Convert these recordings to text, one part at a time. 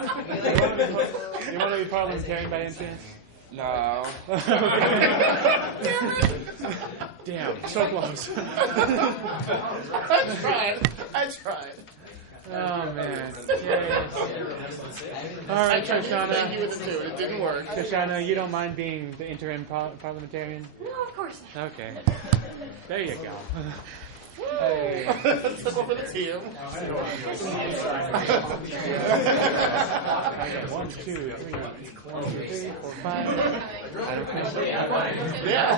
You want to be parliamentarian by any chance? No. Damn, so close. I tried. Oh man. Yeah. All right, Shoshana. Thank you with the two. It didn't work. Shoshana, you don't mind being the interim parliamentarian? No, of course not. Okay. There you go. Hey. Took one for the team. 1, 2, 3, 1, 2, 3, 4, 5. I don't think so. Yeah.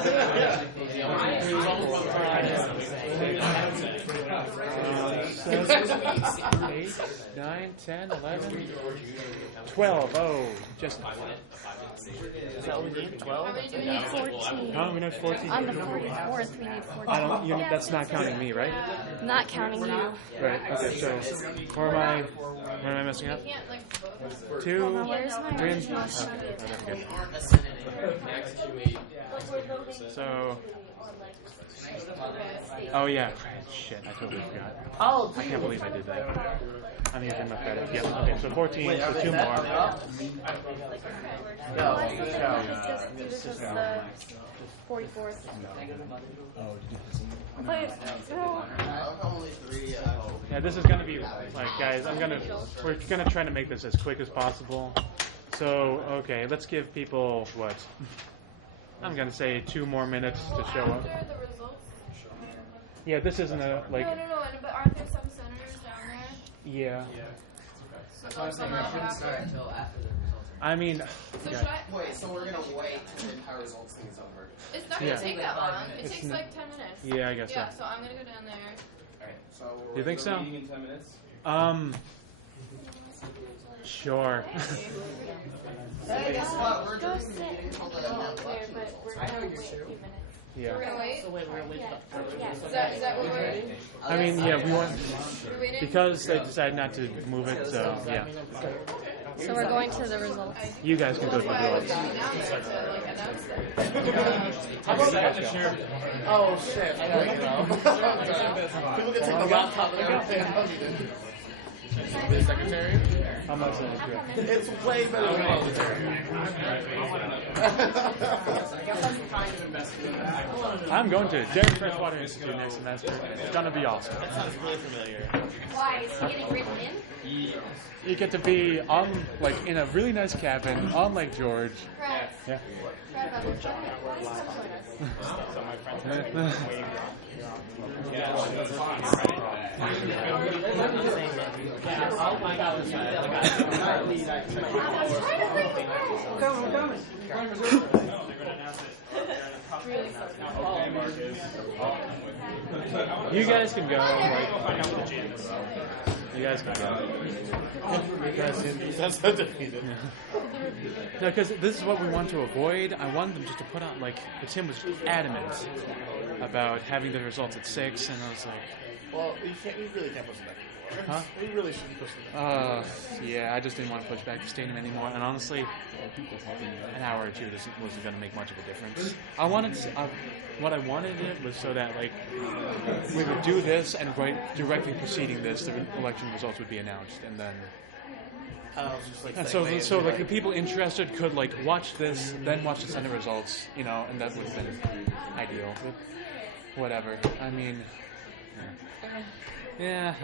7, 8, 9, 10, 11, 12. Oh, just. Is that what we need? 12? We need 14. No, we need 14. On the 44th, we need 14. I don't. That's not counting me, right? Not counting you. Right. Okay. So, where am I messing up? 2, Where's my 3. original sheet? So. Oh yeah. Shit, I totally forgot. Oh, I can't believe I did that. I need to do my credit. Yep. Okay. So 14. So 2 more. This is the 44th. Yeah, this is gonna be like, guys. We're gonna try to make this as quick as possible. So okay, let's give people what? I'm gonna say 2 more minutes to show up. Yeah, this isn't a like. No, but aren't there some senators down there? Yeah. So they'll come out after. Until after the results. I mean. So Yeah. should I? Wait, so we're gonna wait till the entire results thing is over. It's not gonna take that long. It takes like 10 minutes. Yeah, I guess Yeah, so. so I'm gonna go down there. Alright, so Do you think so? meeting in 10 minutes? Sure. Hey, guess what? We're Go doing sit the meeting until the there, election but we're results. gonna wait a few minutes. We're Yeah. gonna wait. So wait, we're gonna wait for the Yeah. Is that what we're? I mean, yeah, we want We're waiting. because they decided not to move it. So yeah, So we're going to the results. you guys can go to the results. Oh shit, I gotta go. People can take the laptop and everything. The secretary? I'm not saying it's It's way better than military. I'm going to Jerry Freshwater Institute next semester. It's gonna be awesome. That sounds really familiar. Why? Is he getting written in? You get to be on like in a really nice cabin on Lake George. Yeah. You guys can go. You guys can go. That's so defeated. No, because this is what we want to avoid. I wanted them just to put on, like, Tim was adamant about having the results at 6, and I was like, Well, you really can't push it back anymore. huh? We really shouldn't push it back. Yeah, I just didn't want to push back the stadium anymore, and honestly, an hour or two wasn't going to make much of a difference. What I wanted it was so that, like, we would do this, and directly preceding this, the election results would be announced, and then... And so like the people interested could like watch this, then watch the Senate results, you know, and that would have been ideal. But whatever. I mean, yeah.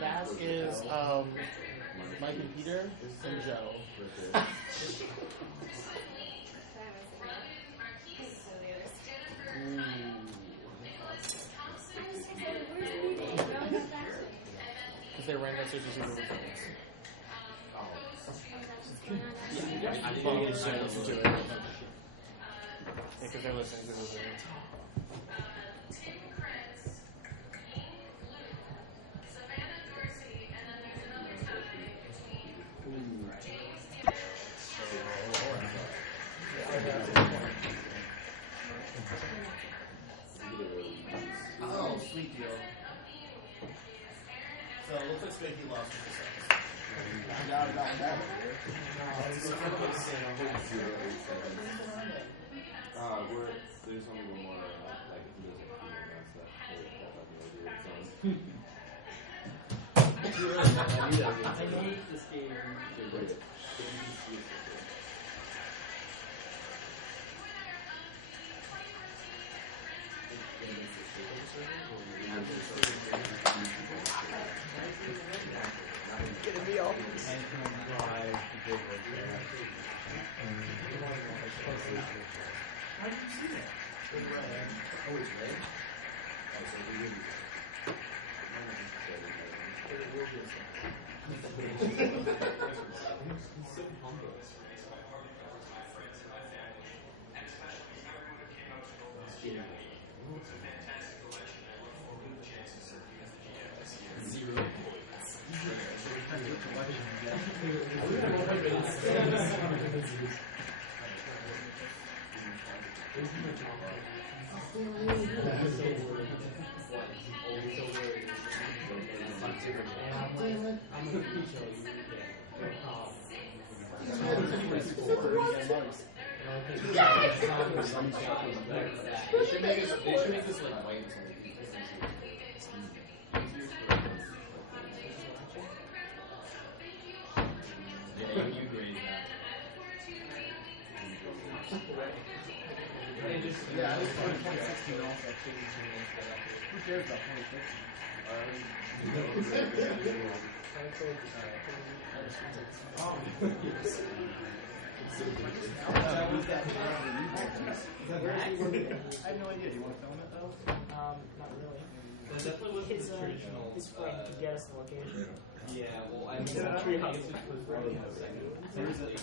That is Mike and Peter and Joe. Because they ran that search as moving phones. Yeah, I'm probably just going to listen to it. Yeah, because they're listening to it. Oh, sweet deal. So it looks like Spanky lost with the seconds. Not about that. There's only one more, like, if he doesn't I hate this game. How did you see that? Oh, it's red? Oh, so we didn't. He's so humble. They should make this like white or something. Yeah, you agree. Yeah, I was 2016 also. Who cares about 2015? I have no idea. Do you want to film it though? Not really. It's for to get us the location. Yeah, well, I mean, the tree house was really seriously.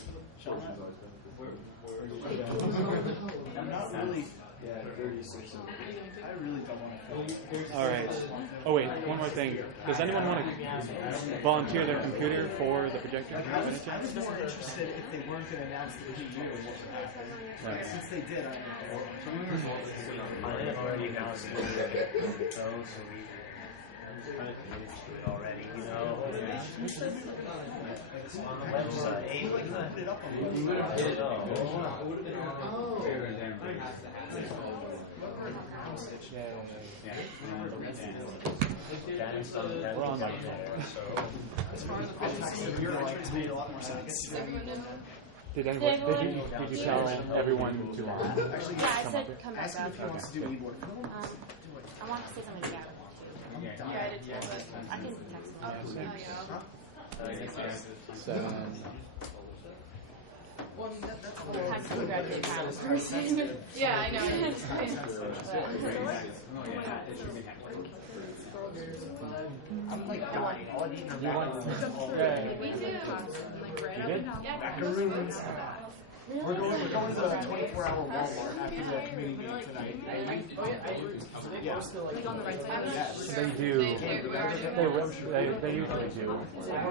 I'm not really. Yeah, 36. I really don't want to film. All right. Oh wait, one more thing. Does anyone want to volunteer their computer for the projector? I was more interested if they weren't going to announce the PU and what would happen. Right. Since they did, I don't know. I have already announced it, so we kind of committed to it already, you know. On the website, we put it up on the website. Did it all. We're on like there, so. As far as the business, you're like, it's made a lot more sense. Did you tell everyone to Actually, Yeah, I said come back ask him up. if he wants to do e-board. I want to say something bad. Yeah, I did too. I can text him. Text him graduate Kyle. Yeah, I know. I'm like dying. All I need are We do. Like right up. Yeah. macaroons. We're going to the 24-hour Walmart after the community meeting tonight. Yeah, we're still like On the right side. yes. They do. They usually do.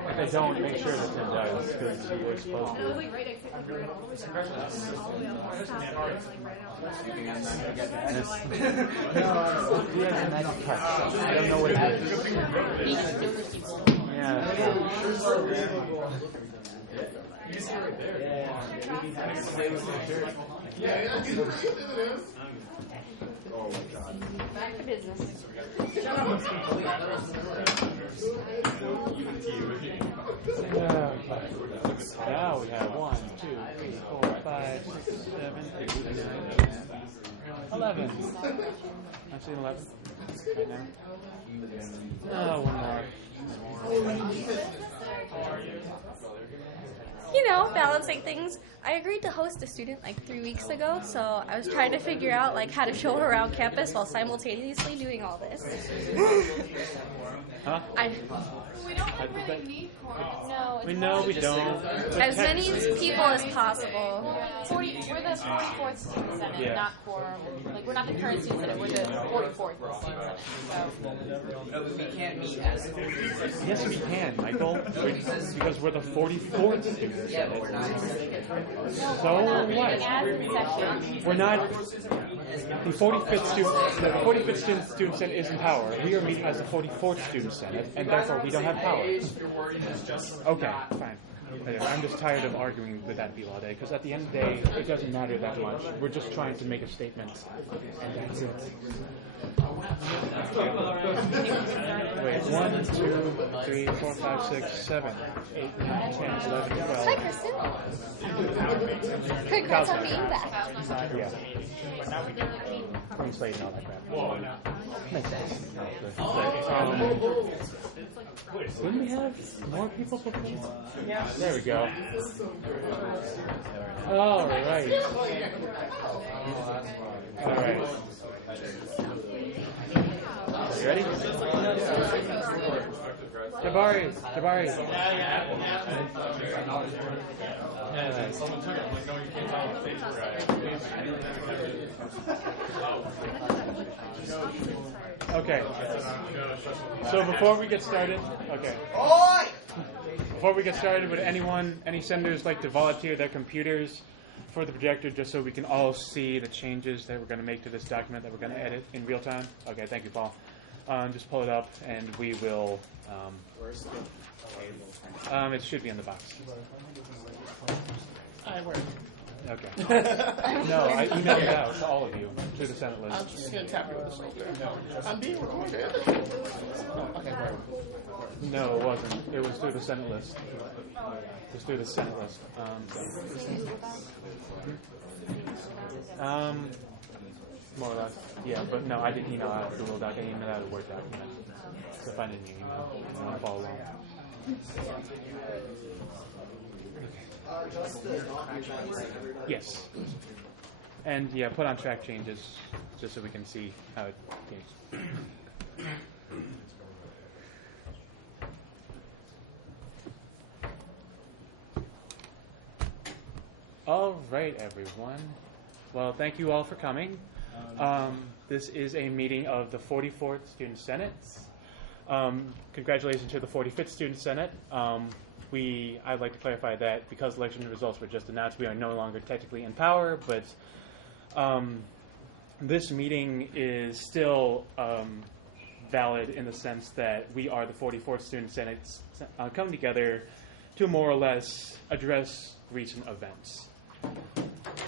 If they don't, make sure that Tim does, because you're supposed It was to. like right next to like right all the way down. And then all the way up the top. Like right out back. And it's, he has a nice touch. I don't know what it is. Yeah. You see it right there. Oh my god. Back to business. Now we have 1, 2, 3, 4, 5, 6, 7, 8, 9, 10, 11. I'm seeing 11 right now. balancing things. I agreed to host a student like 3 weeks ago, so I was trying to figure out like how to show her around campus while simultaneously doing all this. Huh? We don't really need quorum. No, We know we don't. As many people as possible. 40, we're the 44th student senate, Yeah. not quorum. Like, we're not the current student senate, we're the 44th student senate. No, but we can't meet as Yes, we can, Michael. Because we're the 44th student yeah, but senate. we're not. So Meeting what? as in session. We're not. The 45th student senate is in power. We are meeting as the 44th student senate, and therefore we don't have power. Okay, fine. I'm just tired of arguing with that people all day, because at the end of the day, it doesn't matter that much. We're just trying to make a statement, and that's it. Wait, 1, 2, 3, 4, 5, 6, 7, 8, 9, 10, 11, 12. Hi, Kristen. Congrats on being back. Yeah. Clean slate and all that crap. Makes sense. Didn't we have more people before? Yeah. There we go. All right. All right. You ready? Jabari. Okay. So before we get started, would any senators like to volunteer their computers for the projector just so we can all see the changes that we're going to make to this document that we're going to edit in real time? Okay, thank you, Paul. Just pull it up and we will. It should be in the box. Okay. No, I emailed it out to all of you through the Senate list. I'm just gonna tap you on the shoulder. I'm being recorded. Okay. No, it wasn't. It was through the Senate list. It was through the Senate list. More or less. Yeah, but no, I didn't email out a Google Doc. I emailed out a Word document. So if I didn't email, you want to follow along. Yes. And yeah, put on track changes just so we can see how it changed. All right, everyone. Well, thank you all for coming. This is a meeting of the 44th Student Senate. Congratulations to the 45th Student Senate. I'd like to clarify that because election results were just announced, we are no longer technically in power, but this meeting is still valid in the sense that we are the 44th Student Senate coming together to more or less address recent events.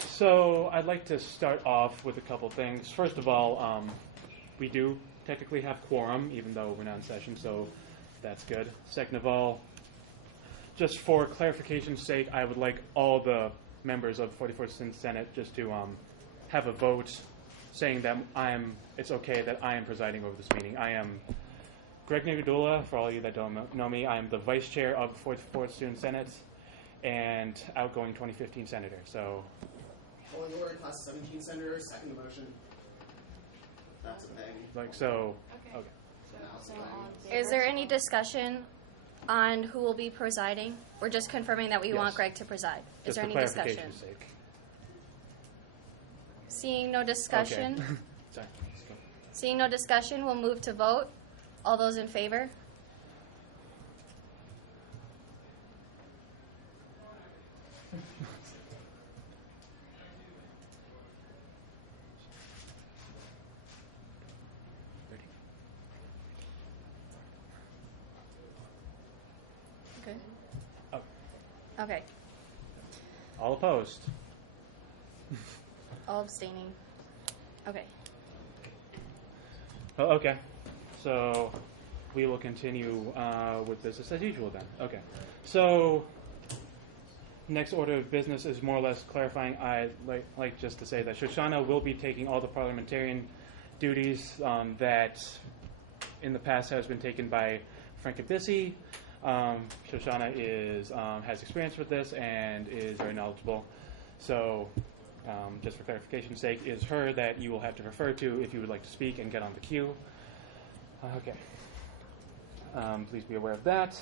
So I'd like to start off with a couple things. First of all, we do technically have quorum, even though we're not in session, so that's good. Second of all, just for clarification's sake, I would like all the members of the 44th Student Senate just to have a vote saying that it's okay that I am presiding over this meeting. I am Greg Nigodula, for all of you that don't know me. I am the vice chair of the 44th Student Senate and outgoing 2015 senator. So, Calling order, class 17 senator, second the motion. That's a thing. like so. Okay. Is there any discussion on who will be presiding? We're just confirming that we Yes. want Greg to preside. Is Just there for any discussion? clarification's sake. Seeing no discussion, Okay. Sorry. Let's go. seeing no discussion, we'll move to vote. All those in favor? Ready? Good. Oh. Okay. All opposed? All abstaining. Okay. Oh, okay. So we will continue with business as usual then. Okay. So next order of business is more or less clarifying. I'd like just to say that Shoshana will be taking all the parliamentarian duties that in the past has been taken by Frank Abdissi. Shoshana has experience with this and is very knowledgeable. So, just for clarification's sake, is her that you will have to refer to if you would like to speak and get on the queue. Okay. Please be aware of that.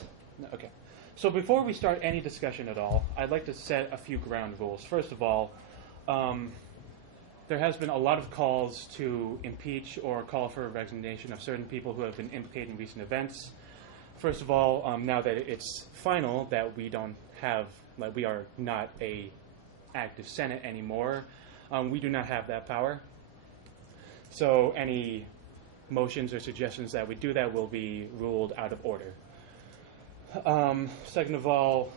Okay. So before we start any discussion at all, I'd like to set a few ground rules. First of all, there has been a lot of calls to impeach or call for a resignation of certain people who have been implicated in recent events. First of all, now that it's final that we don't have, like, we are not a active Senate anymore, we do not have that power. So any motions or suggestions that we do that will be ruled out of order. Second of all,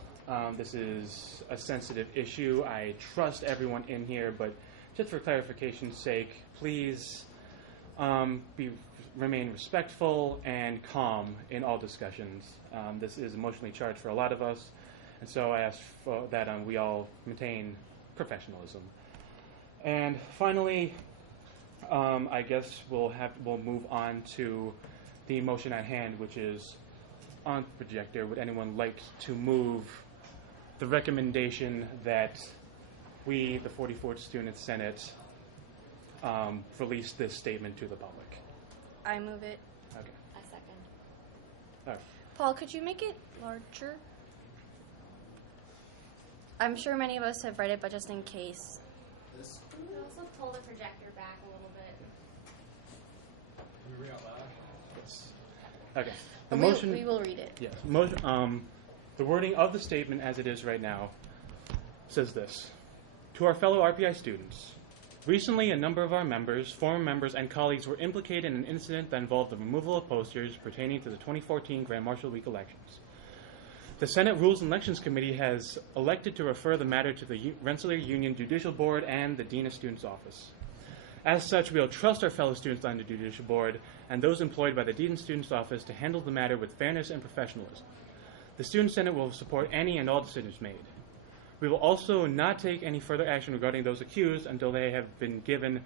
this is a sensitive issue. I trust everyone in here, but just for clarification's sake, please remain respectful and calm in all discussions. This is emotionally charged for a lot of us, and so I ask that we all maintain professionalism. And finally, I guess we'll move on to the motion at hand, which is on the projector. Would anyone like to move the recommendation that we, the 44th Student Senate, release this statement to the public? I move it. Okay. I second. All right. Paul, could you make it larger? I'm sure many of us have read it, but just in case. This. Also pull the projector back a little bit. Can we read out loud? Yes. Okay. The We motion. will read it. Yes. The wording of the statement as it is right now says this. To our fellow RPI students, recently a number of our members, former members, and colleagues were implicated in an incident that involved the removal of posters pertaining to the 2014 Grand Marshal Week elections. The Senate Rules and Elections Committee has elected to refer the matter to the Rensselaer Union Judicial Board and the Dean of Students' Office. As such, we will trust our fellow students on the Judicial Board and those employed by the Dean of Students' Office to handle the matter with fairness and professionalism. The Student Senate will support any and all decisions made. We will also not take any further action regarding those accused until they have been given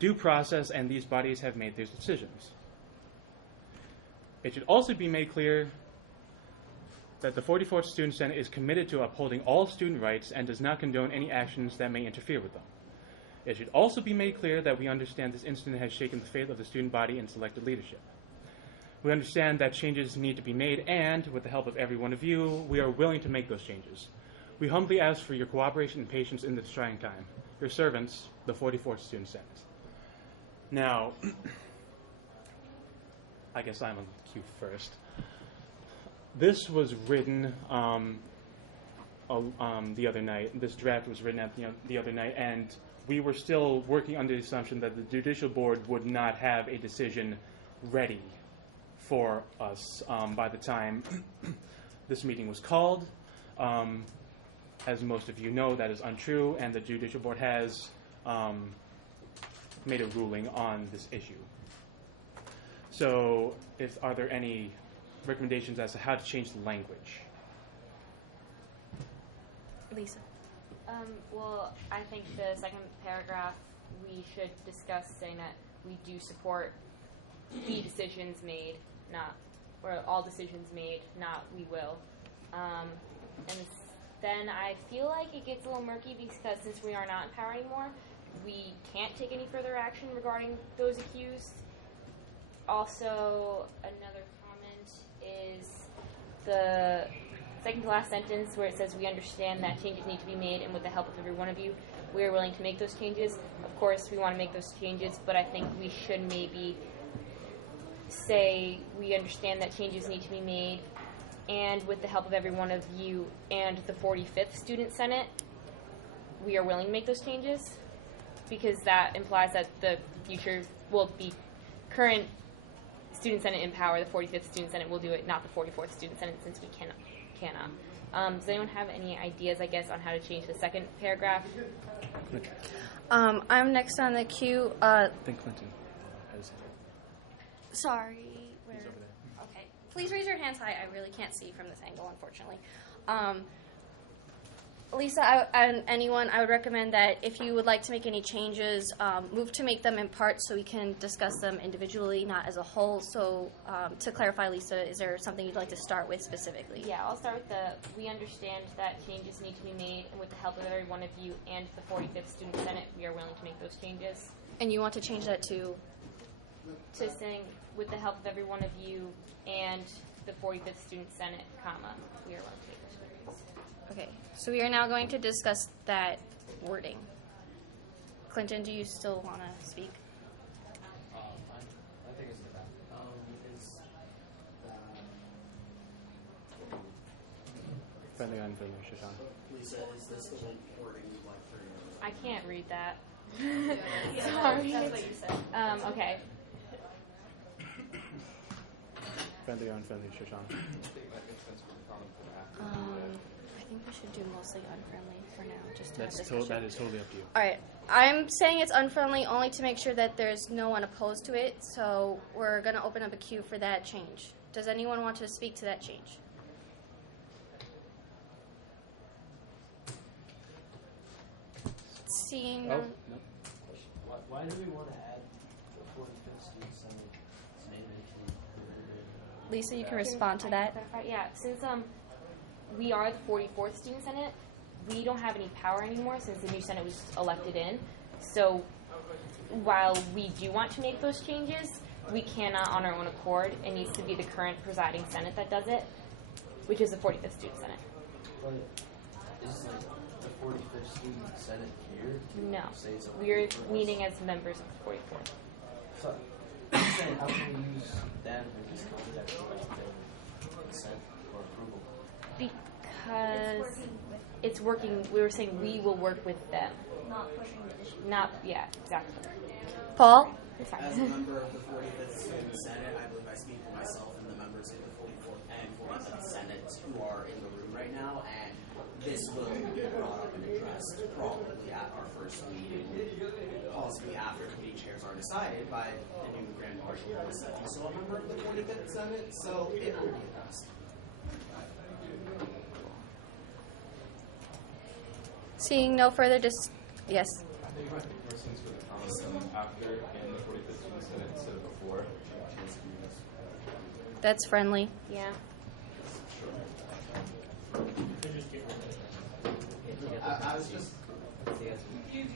due process and these bodies have made their decisions. It should also be made clear that the 44th Student Senate is committed to upholding all student rights and does not condone any actions that may interfere with them. It should also be made clear that we understand this incident has shaken the faith of the student body and selected leadership. We understand that changes need to be made, and with the help of every one of you, we are willing to make those changes. We humbly ask for your cooperation and patience in this trying time. Your servants, the 44th Student Senate. Now, I guess I'm on the cue first. This was written the other night. This draft was written the other night, and we were still working under the assumption that the Judicial Board would not have a decision ready for us by the time this meeting was called. As most of you know, that is untrue, and the Judicial Board has made a ruling on this issue. So, are there any recommendations as to how to change the language? Lisa. Well, I think the second paragraph we should discuss saying that we do support the decisions made, or all decisions made, not we will. And then I feel like it gets a little murky because since we are not in power anymore, we can't take any further action regarding those accused. Also, another comment is the second to last sentence where it says we understand that changes need to be made, and with the help of every one of you, we are willing to make those changes. Of course, we want to make those changes, but I think we should maybe say we understand that changes need to be made, and with the help of every one of you and the 45th Student Senate, we are willing to make those changes, because that implies that the future will be current Student Senate in power, the 45th Student Senate will do it, not the 44th Student Senate, since we cannot. Does anyone have any ideas, I guess, on how to change the second paragraph? I'm next on the queue. I think Clinton has. Sorry. Where? He's over there. Okay. Please raise your hands high. I really can't see from this angle, unfortunately. Lisa and anyone, I would recommend that if you would like to make any changes, move to make them in parts so we can discuss them individually, not as a whole. So to clarify, Lisa, is there something you'd like to start with specifically? Yeah, I'll start with we understand that changes need to be made, and with the help of every one of you and the 45th Student Senate, we are willing to make those changes. And you want to change that to? To saying, with the help of every one of you and the 45th Student Senate, comma, we are willing to make those changes. Okay, so we are now going to discuss that wording. Clinton, do you still want to speak? Fine. I think it's good. Friendly, unfriendly, Shashan. Lisa, is this the wording you'd like for your... I can't read that. Sorry. That's what you said. Okay. Friendly, unfriendly, Shashan. I think we should do mostly unfriendly for now, just to That is totally up to you. All right. I'm saying it's unfriendly only to make sure that there's no one opposed to it, so we're going to open up a queue for that change. Does anyone want to speak to that change? Seeing Oh, none. no. Why do we want to add the 45th Student Senate name into the Lisa, you can respond to that. Yeah, since we are the 44th Student Senate, we don't have any power anymore since the new Senate was elected in. So while we do want to make those changes, we cannot on our own accord. It needs to be the current presiding Senate that does it, which is the 45th Student Senate. But is the 45th Student Senate here? No, Say it's okay we're for us? meeting as members of the 44th. So, I'm saying, how can we use them in this context to get their consent or approval? Because it's working, we were saying we will work with them. Not pushing the issue. Yeah, exactly. Paul? It's fine. As a member of the 45th Student Senate, I believe I speak for myself and the members of the 44th and 45th Senate who are in the room right now, and this will be brought up and addressed probably at our first meeting, possibly after committee chairs are decided by the new Grand Marshal, who is also a member of the 45th Senate, so it will be addressed. Seeing no further yes. I think it might make more sense for the comments after in the 45th Student Senate instead of before. That's friendly. Yeah. I was just...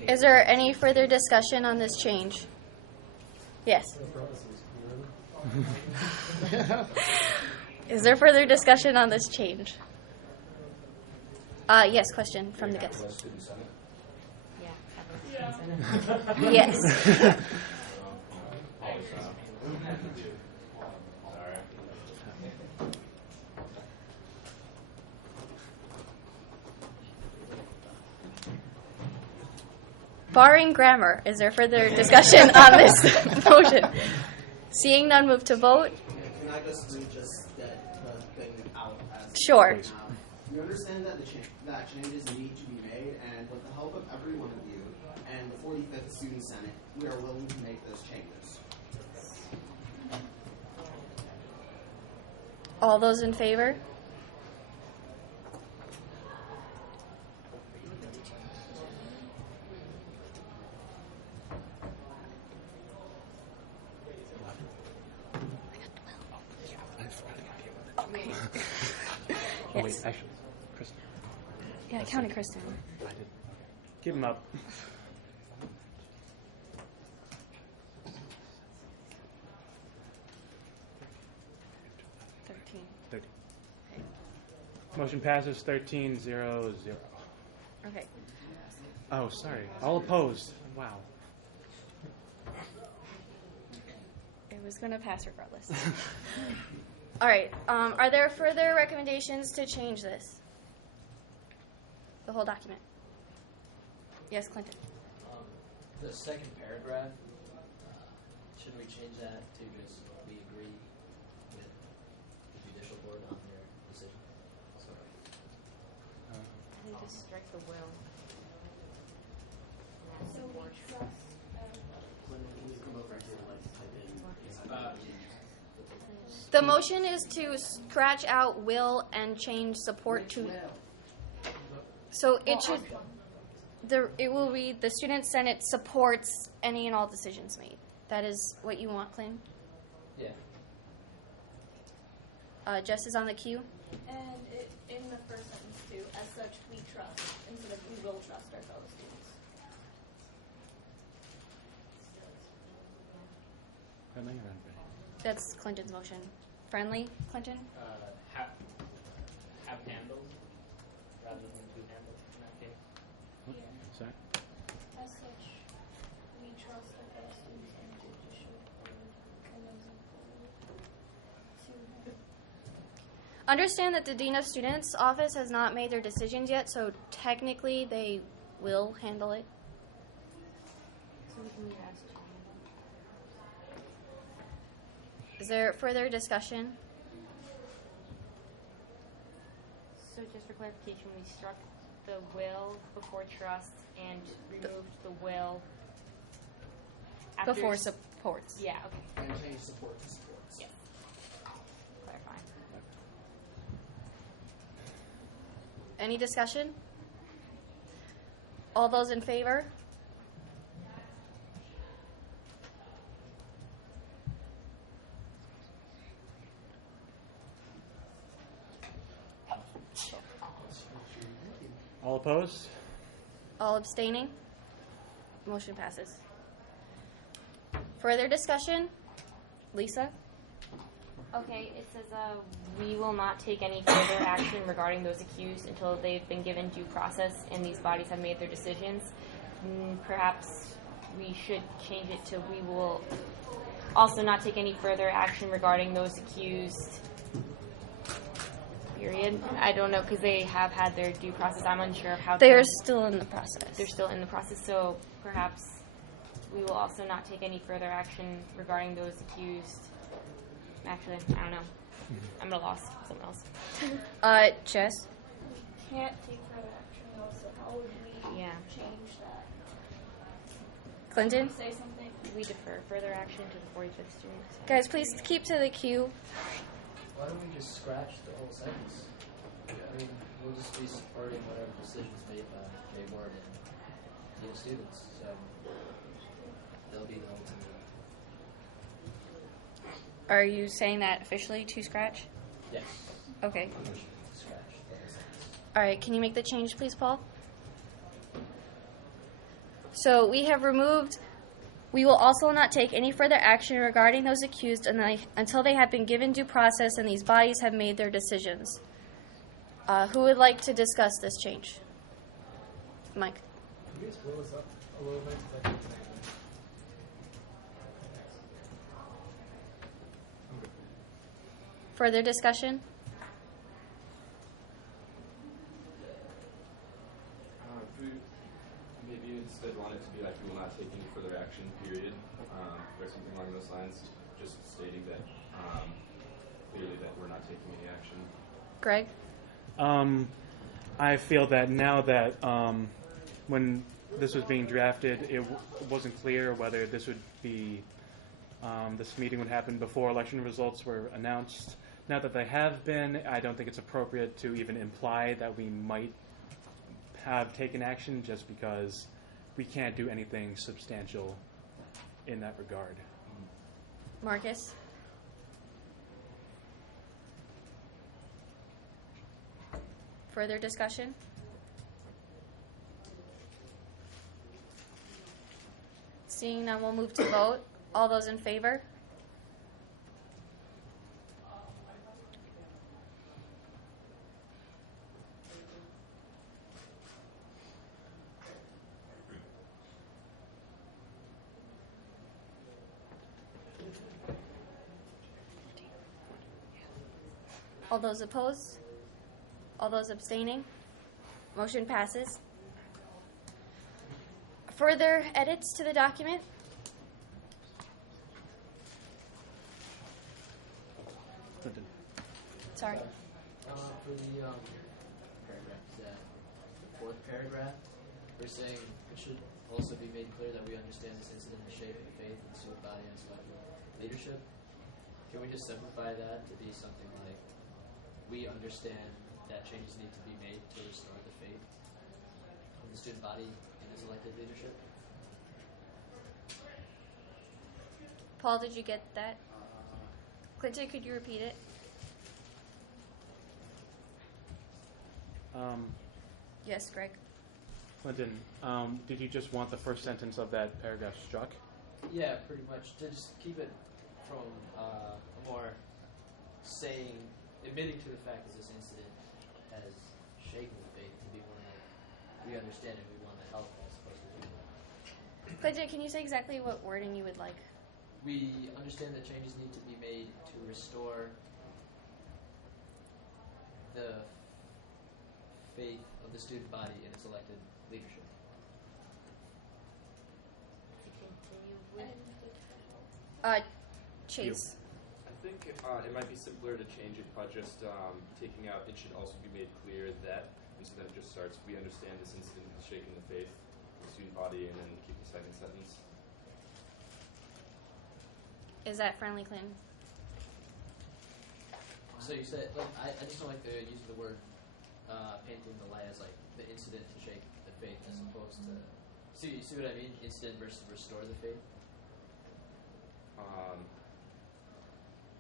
Is there any further discussion on this change? Yes. Is there further discussion on this change? Yes, question from the guest. Yeah. Yes. Barring grammar, is there further discussion on this motion? Seeing none, move to vote. Can I just read the thing out as... Sure. We understand that that changes need to be made, and with the help of every one of you and the 45th Student Senate, we are willing to make those changes. All those in favor? Oh, wait, actually, Kristen. Yeah, counting Kristen. I did. Give him up. Motion passes 13-0-0. Okay. Oh, sorry. All opposed. Wow. It was going to pass regardless. All right. Are there further recommendations to change this? The whole document. Yes, Clinton. The second paragraph, should we change that to just we agree with the judicial board on their decision? I think just strike the will. The motion is to scratch out will and change support to So it should. It will read the Student Senate supports any and all decisions made. That is what you want, Clem? Yeah. Jess is on the queue. And in the first sentence, too, as such, we trust instead of we will trust our fellow students. Friendly or unfriendly? That's Clinton's motion. Friendly, Clinton? Have handles rather than two handles in that case. Sorry? As such, we trust our fellow students and judicial and those to Understand that the Dean of Students' office has not made their decisions yet, so technically they will handle it. So we can ask. Is there further discussion? So just for clarification, we struck the will before trust and removed the will after Before supports. Yeah, okay. And change support to supports. Yes. Clarifying. Any discussion? All those in favor? All opposed? All abstaining? Motion passes. Further discussion? Lisa? Okay, it says we will not take any further action regarding those accused until they've been given due process and these bodies have made their decisions. Perhaps we should change it to we will also not take any further action regarding those accused. Period. I don't know because they have had their due process. I'm unsure of how. They're still in the process. They're still in the process, so perhaps we will also not take any further action regarding those accused. Actually, I don't know. I'm at a loss. Something else. Jess? We can't take further action, though, so how would we change that? Clinton? Say something. We defer further action to the 45th student. Guys, please keep to the queue. Why don't we just scratch the whole sentence? I mean, we'll just be supporting whatever decisions made by Jay Ward and the students. So they'll be the ultimate. Are you saying that officially to scratch? Yes. Okay. Scratch the whole sentence. All right, can you make the change, please, Paul? So we have removed, we will also not take any further action regarding those accused until they have been given due process and these bodies have made their decisions. Who would like to discuss this change? Mike. Can you just blow this up a little bit? Further discussion? Maybe instead want it to be like we will not take any further action, period, or something along those lines, just stating that clearly that we're not taking any action. Greg? I feel that now that when this was being drafted, it wasn't clear whether this would be this meeting would happen before election results were announced. Now that they have been, I don't think it's appropriate to even imply that we might have taken action just because we can't do anything substantial in that regard. Marcus? Further discussion? Seeing none, we'll move to vote. All those in favor? All those opposed? All those abstaining? Motion passes. Further edits to the document? Clinton. Sorry. For the paragraph, the fourth paragraph, we're saying it should also be made clear that we understand this incident is shaping the faith of the student body and student leadership. Can we just simplify that to be something like, we understand that changes need to be made to restore the faith the student body and its elected leadership. Paul, did you get that? Clinton, could you repeat it? Yes, Greg. Clinton, did you just want the first sentence of that paragraph struck? Yeah, pretty much. To just keep it from a more admitting to the fact that this incident has shaken the faith to be one that we understand and we want to help as opposed to do that. Clinton, can you say exactly what wording you would like? We understand that changes need to be made to restore the faith of the student body in its elected leadership. Chase. I think it might be simpler to change it by just taking out, it should also be made clear that, instead of just starts, we understand this incident has shaken the faith of the student body, and then keep the second sentence. Is that friendly, Clinton? So you said, like, I just don't like the use of the word painting the light as like the incident to shake the faith as opposed to. See what I mean? Incident versus restore the faith.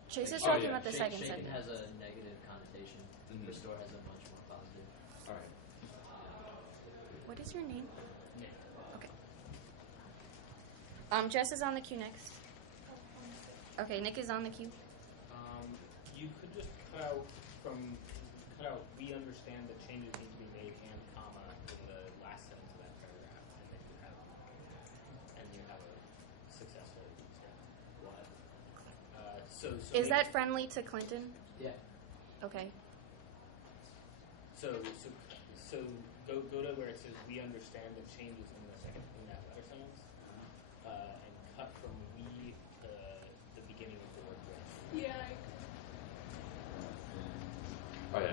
Chase is talking about the second shaken sentence. has a negative connotation. Mm-hmm. Restore has a much more positive. All right. What is your name? Yeah. Okay. Jess is on the queue next. Okay, Nick is on the queue. You could just cut out we understand that changes need to be made and comma in the last sentence of that paragraph, and then you have a successful step. What? So Is that friendly to Clinton? Yeah. Okay. So go to where it says we understand the changes in that other sentence, and cut from we to the beginning of the word with. Yeah. Oh, yeah.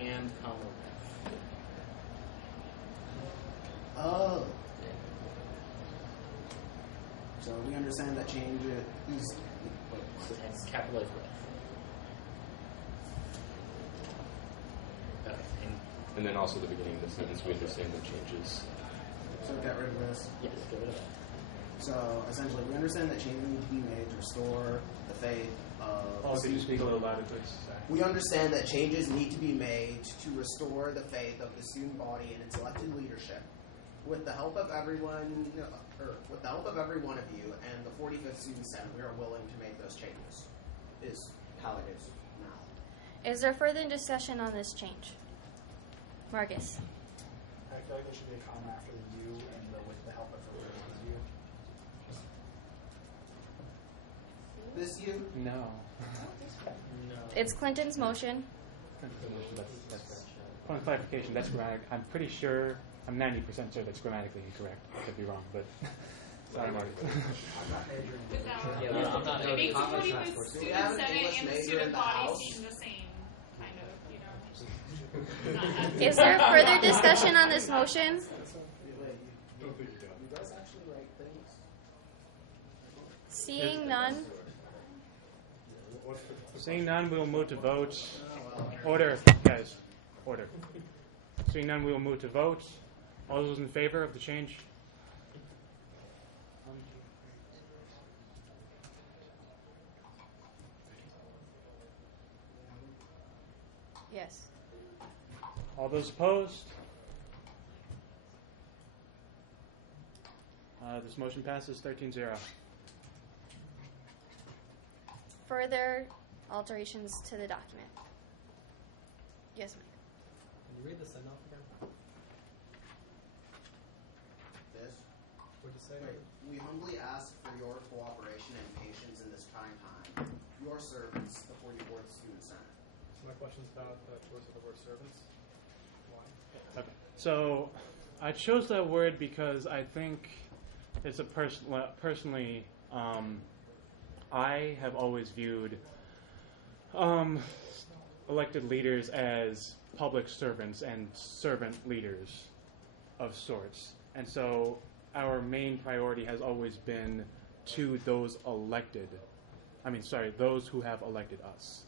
And comma. Oh. So we understand that change is. And capitalize with. And then also the beginning of the sentence, we understand the changes. So get rid of this. Yes, get rid of that. So essentially, we understand that changes need to be made to restore the faith of. Paul, could you speak a little louder, please? We understand that changes need to be made to restore the faith of the student body and its elected leadership. With the help of everyone, with the help of every one of you and the 45th Student Senate, we are willing to make those changes. Is how it is now. Is there further discussion on this change? Marcus. I feel like there should be a comma after the you and with the help of every one of you. This you? No. It's Clinton's motion. Point of clarification, that's grammatic. I'm pretty sure, I'm 90% sure that's grammatically incorrect. I could be wrong, but sorry, Marcus. I'm not majoring. Yeah, I'm not. It makes the 45th We student have an senate English and the major in student the body house. seem the same, kind of, you know. Is there further discussion on this motion? You guys actually write things? Seeing none. Seeing none, we will move to vote. Order, guys. Order. Seeing none, we will move to vote. All those in favor of the change? Yes. All those opposed? This motion passes 13-0. Further alterations to the document. Yes, ma'am. Can you read the send off again? This? What'd you say? Wait, we humbly ask for your cooperation and patience in this trying time. Your servants, the 44th Student Senate. So my question's about the choice of the word servants. Why? Okay. So I chose that word because I think it's a personally, I have always viewed elected leaders as public servants and servant leaders of sorts. And so our main priority has always been to those those who have elected us.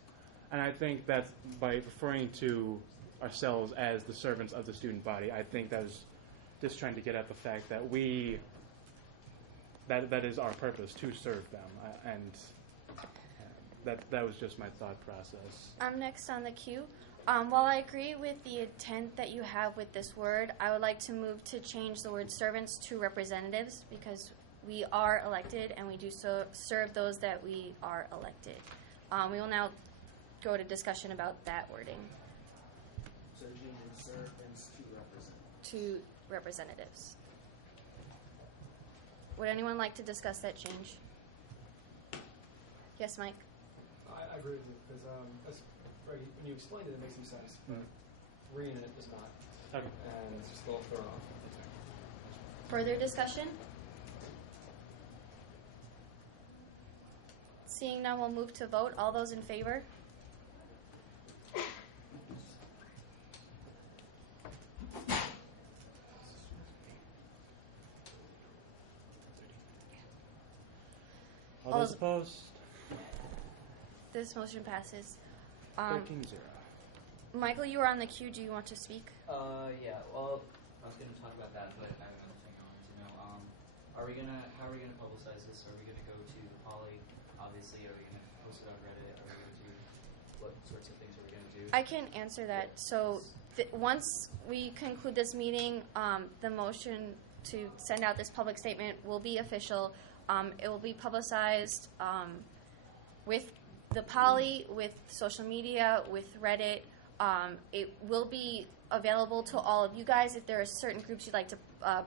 And I think that by referring to ourselves as the servants of the student body. I think that was just trying to get at the fact that that is our purpose, to serve them, and that was just my thought process. I'm next on the queue. While I agree with the intent that you have with this word, I would like to move to change the word servants to representatives, because we are elected and we do so serve those that we are elected. We will now go to discussion about that wording. So changing servants to representatives. To representatives. Would anyone like to discuss that change? Yes, Mike? I agree with you, because right, when you explained it, it makes some sense, but reading it does not. Okay. And it's just a little thrown off. Further discussion? Seeing none, we'll move to vote. All those in favor? All those opposed? This motion passes. 13-0. Michael, you were on the queue. Do you want to speak? Yeah. Well, I was going to talk about that, but I have another thing I wanted to know. How are we gonna publicize this? Are we gonna go to the poly? Obviously, are we gonna post it on Reddit? Are we gonna do what sorts of things are we gonna do? I can answer that. So once we conclude this meeting, the motion to send out this public statement will be official. It will be publicized with the poly, with social media, with Reddit. It will be available to all of you guys. If there are certain groups you'd like to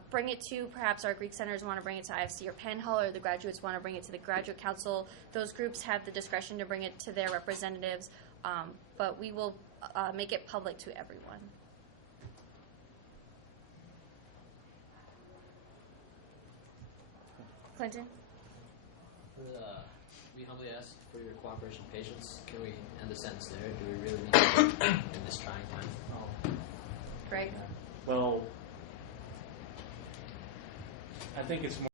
bring it to, perhaps our Greek Centers want to bring it to IFC or Penn Hall, or the graduates want to bring it to the Graduate Council, those groups have the discretion to bring it to their representatives, but we will make it public to everyone. Clinton? We humbly ask for your cooperation and patience. Can we end the sentence there? Do we really need to in this trying time? Greg? Well, I think it's more